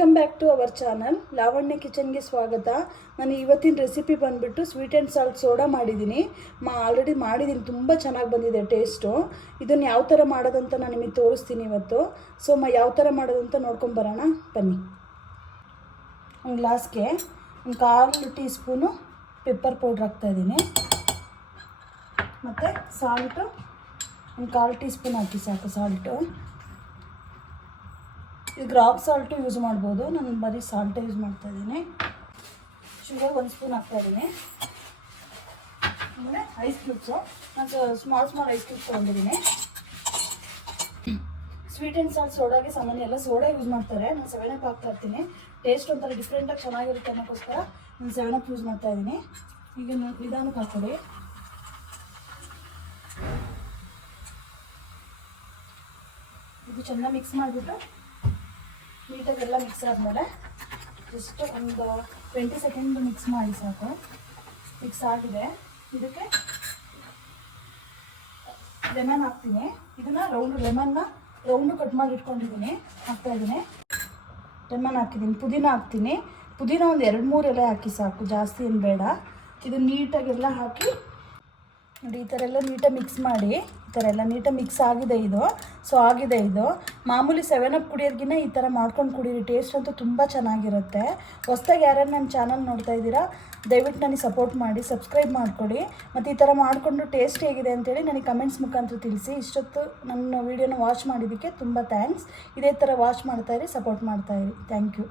Welcome back to our channel Lavanya ಕಿಚನ್ಗೆ ಸ್ವಾಗತ. ನಾನು ಇವತ್ತಿನ ರೆಸಿಪಿ ಬಂದುಬಿಟ್ಟು ಸ್ವೀಟ್ ಆ್ಯಂಡ್ ಸಾಲ್ಟ್ ಸೋಡಾ ಮಾಡಿದ್ದೀನಿ. ಆಲ್ರೆಡಿ ಮಾಡಿದ್ದೀನಿ, ತುಂಬ ಚೆನ್ನಾಗಿ ಬಂದಿದೆ ಟೇಸ್ಟು. ಇದನ್ನು ಯಾವ ಥರ ಮಾಡೋದಂತ ನಾನು ನಿಮಗೆ ತೋರಿಸ್ತೀನಿ ಇವತ್ತು. ಸೊ ಯಾವ ಥರ ಮಾಡೋದಂತ ನೋಡ್ಕೊಂಬರೋಣ ಬನ್ನಿ. ಒಂದು ಗ್ಲಾಸ್ಗೆ ಒಂದು 1/4 ಟೀ ಸ್ಪೂನು ಪೆಪ್ಪರ್ ಪೌಡ್ರ್ ಹಾಕ್ತಾಯಿದ್ದೀನಿ. ಮತ್ತು ಸಾಲ್ಟು ಒಂದು 1/4 ಟೀ ಸ್ಪೂನ್ ಹಾಕಿ ಸಾಕು. ಸಾಲ್ಟು ಈಗ ರಾಕ್ ಸಾಲ್ಟು ಯೂಸ್ ಮಾಡ್ಬೋದು, ನಾನು ಬರೀ ಸಾಲ್ಟೇ ಯೂಸ್ ಮಾಡ್ತಾಯಿದ್ದೀನಿ. ಶುಗರ್ 1 ಸ್ಪೂನ್ ಹಾಕ್ತಾಯಿದ್ದೀನಿ. ಆಮೇಲೆ ಐಸ್ ಕ್ಯೂಬ್ಸು ನಾನು ಸ್ಮಾಲ್ ಐಸ್ ಕ್ಯೂಬ್ಸ್ ತೊಗೊಂಡಿದ್ದೀನಿ. ಸ್ವೀಟ್ ಆ್ಯಂಡ್ ಸಾಲ್ಟ್ ಸೋಡಾಗೆ ಸಾಮಾನ್ಯ ಎಲ್ಲ ಸೋಡಾ ಯೂಸ್ ಮಾಡ್ತಾರೆ. ನಾನು 7up ಹಾಕ್ತಾಯಿರ್ತೀನಿ. ಟೇಸ್ಟ್ ಒಂಥರ ಡಿಫ್ರೆಂಟಾಗಿ ಚೆನ್ನಾಗಿರುತ್ತೆ ಅನ್ನೋಕ್ಕೋಸ್ಕರ ನಾನು 7up ಯೂಸ್ ಮಾಡ್ತಾಯಿದ್ದೀನಿ. ಈಗ ನಿಧಾನಕ್ಕೆ ಹಾಕ್ಕೊಡಿ. ಇದು ಚೆನ್ನಾಗಿ ಮಿಕ್ಸ್ ಮಾಡಿಬಿಟ್ಟು ನೀಟಾಗೆಲ್ಲ ಮಿಕ್ಸ್ ಆದಮೇಲೆ ಜಸ್ಟ್ ಒಂದು 20 ಸೆಕೆಂಡ್ ಮಿಕ್ಸ್ ಮಾಡಿ ಸಾಕು. ಮಿಕ್ಸ್ ಆಗಿದೆ. ಇದಕ್ಕೆ ಲೆಮನ್ ಹಾಕ್ತೀನಿ. ಇದನ್ನು ಲೆಮನ್ನ ರೌಂಡು ಕಟ್ ಮಾಡಿ ಇಟ್ಕೊಂಡಿದ್ದೀನಿ, ಹಾಕ್ತಾಯಿದ್ದೀನಿ. ಲೆಮನ್ ಹಾಕಿದ್ದೀನಿ. ಪುದೀನ ಹಾಕ್ತೀನಿ. ಪುದೀನ ಒಂದು 2-3 ಎಲೆ ಹಾಕಿ ಸಾಕು, ಜಾಸ್ತಿ ಏನು ಬೇಡ. ಇದು ನೀಟಾಗೆಲ್ಲ ಹಾಕಿ ನೋಡಿ, ಈ ಥರ ಎಲ್ಲ ನೀಟಾಗಿ ಮಿಕ್ಸ್ ಮಾಡಿ. ಈ ಥರ ಎಲ್ಲ ನೀಟಾಗಿ ಮಿಕ್ಸ್ ಆಗಿದೆ ಇದು. ಸೊ ಆಗಿದೆ ಇದು. ಮಾಮೂಲಿ 7up ಕುಡಿಯೋದ್ಕಿಂತ ಈ ಥರ ಮಾಡ್ಕೊಂಡು ಕುಡೀರಿ. ಟೇಸ್ಟ್ ಅಂತೂ ತುಂಬ ಚೆನ್ನಾಗಿರುತ್ತೆ. ಹೊಸ್ದಾಗಿ ಯಾರ್ಯಾರು ನನ್ನ ಚಾನಲ್ ನೋಡ್ತಾ ಇದ್ದೀರಾ, ದಯವಿಟ್ಟು ನನಗೆ ಸಪೋರ್ಟ್ ಮಾಡಿ, ಸಬ್ಸ್ಕ್ರೈಬ್ ಮಾಡಿಕೊಡಿ. ಮತ್ತು ಈ ಥರ ಮಾಡಿಕೊಂಡು ಟೇಸ್ಟ್ ಹೇಗಿದೆ ಅಂತೇಳಿ ನನಗೆ ಕಮೆಂಟ್ಸ್ ಮುಖಾಂತರ ತಿಳಿಸಿ. ಇಷ್ಟೊತ್ತು ನನ್ನ ವೀಡಿಯೋನ ವಾಚ್ ಮಾಡಿದ್ದಕ್ಕೆ ತುಂಬ ಥ್ಯಾಂಕ್ಸ್. ಇದೇ ಥರ ವಾಚ್ ಮಾಡ್ತಾಯಿರಿ, ಸಪೋರ್ಟ್ ಮಾಡ್ತಾಯಿರಿ. Thank you.